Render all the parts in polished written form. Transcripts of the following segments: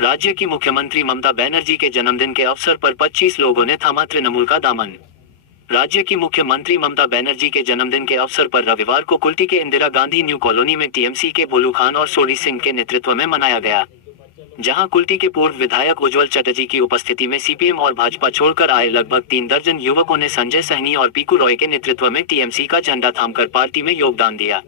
राज्य की मुख्यमंत्री ममता बनर्जी के जन्मदिन के अवसर पर 25 लोगों ने थामा तृणमूल का दामन। राज्य की मुख्यमंत्री ममता बनर्जी के जन्मदिन के अवसर पर रविवार को कुल्टी के इंदिरा गांधी न्यू कॉलोनी में टीएमसी के भोलू खान और सोडी सिंह के नेतृत्व में मनाया गया, जहां कुल्टी के पूर्व विधायक उज्जवल चटर्जी की उपस्थिति में सीपीएम और भाजपा छोड़कर आए लगभग 3 दर्जन युवकों ने संजय सहनी और पीकू रॉय के नेतृत्व में टीएमसी का झंडा थामकर पार्टी में योगदान दिया।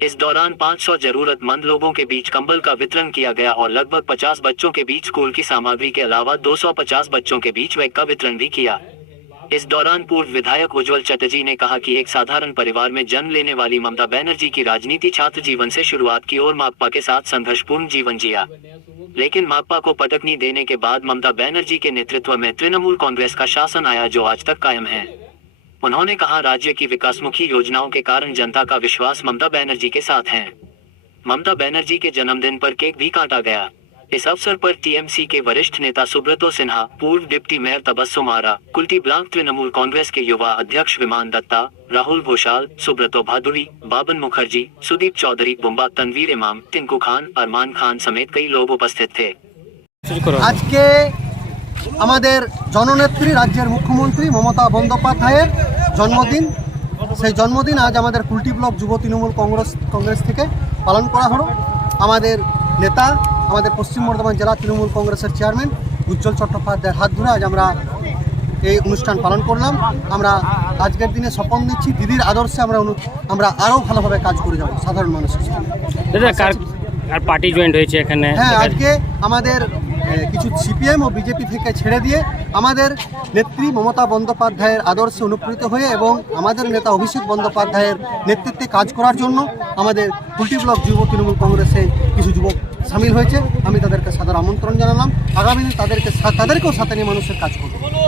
इस दौरान 500 जरूरतमंद लोगों के बीच कंबल का वितरण किया गया और लगभग 50 बच्चों के बीच स्कूल की सामग्री के अलावा 250 बच्चों के बीच बैग का वितरण भी किया। इस दौरान पूर्व विधायक उज्जवल चटर्जी ने कहा कि एक साधारण परिवार में जन्म लेने वाली ममता बनर्जी की राजनीति छात्र जीवन से शुरुआत की और माकपा के साथ संघर्षपूर्ण जीवन जिया, लेकिन माकपा को पटकनी देने के बाद ममता बनर्जी के नेतृत्व में तृणमूल कांग्रेस का शासन आया, जो आज तक कायम है। उन्होंने कहा, राज्य की विकासमुखी योजनाओं के कारण जनता का विश्वास ममता बनर्जी के साथ है। ममता बनर्जी के जन्मदिन पर केक भी काटा गया। इस अवसर पर टीएमसी के वरिष्ठ नेता सुब्रतो सिन्हा, पूर्व डिप्टी मेयर तबस्सुम आरा, कुल्टी ब्लॉक तृणमूल कांग्रेस के युवा अध्यक्ष विमान दत्ता, राहुल घोषाल, सुब्रतो भादुड़ी, बाबन मुखर्जी, सुदीप चौधरी, बुम्बा, तनवीर इमाम, टिंकू खान, अरमान खान समेत कई लोग उपस्थित थे। आज के আমাদের জননেত্রী রাজ্যের মুখ্যমন্ত্রী মমতা বন্দ্যোপাধ্যায়ের জন্মদিন, সেই জন্মদিন আজ আমাদের কুল্টি ব্লক যুব তৃণমূল কংগ্রেস থেকে পালন করা হলো। আমাদের নেতা, আমাদের পশ্চিম বর্ধমান জেলা তৃণমূল কংগ্রেসের চেয়ারম্যান উজ্জ্বল চট্টোপাধ্যায়ের হাত ধরে আজ আমরা এই অনুষ্ঠান পালন করলাম। আমরা আজকের দিনে স্বপন দিচ্ছি দিদির আদর্শে আমরা আরও ভালোভাবে কাজ করে যাব সাধারণ মানুষের সঙ্গে। আর পার্টি জয়েন্ট হয়েছে এখানে। হ্যাঁ, আজকে আমাদের কিছু সিপিএম ও বিজেপি থেকে ছেড়ে দিয়ে আমাদের নেত্রী মমতা বন্দ্যোপাধ্যায়ের আদর্শে অনুপ্রাণিত হয়ে এবং আমাদের নেতা অভিষেক বন্দ্যোপাধ্যায়ের নেতৃত্বে কাজ করার জন্য আমাদের কুল্টি ব্লক যুব তৃণমূল কংগ্রেসে কিছু যুবক সামিল হয়েছে। আমি তাদেরকে সাদর আমন্ত্রণ জানালাম। আগামী দিনে তাদেরকেও সাথে নিয়ে মানুষের কাজ করব।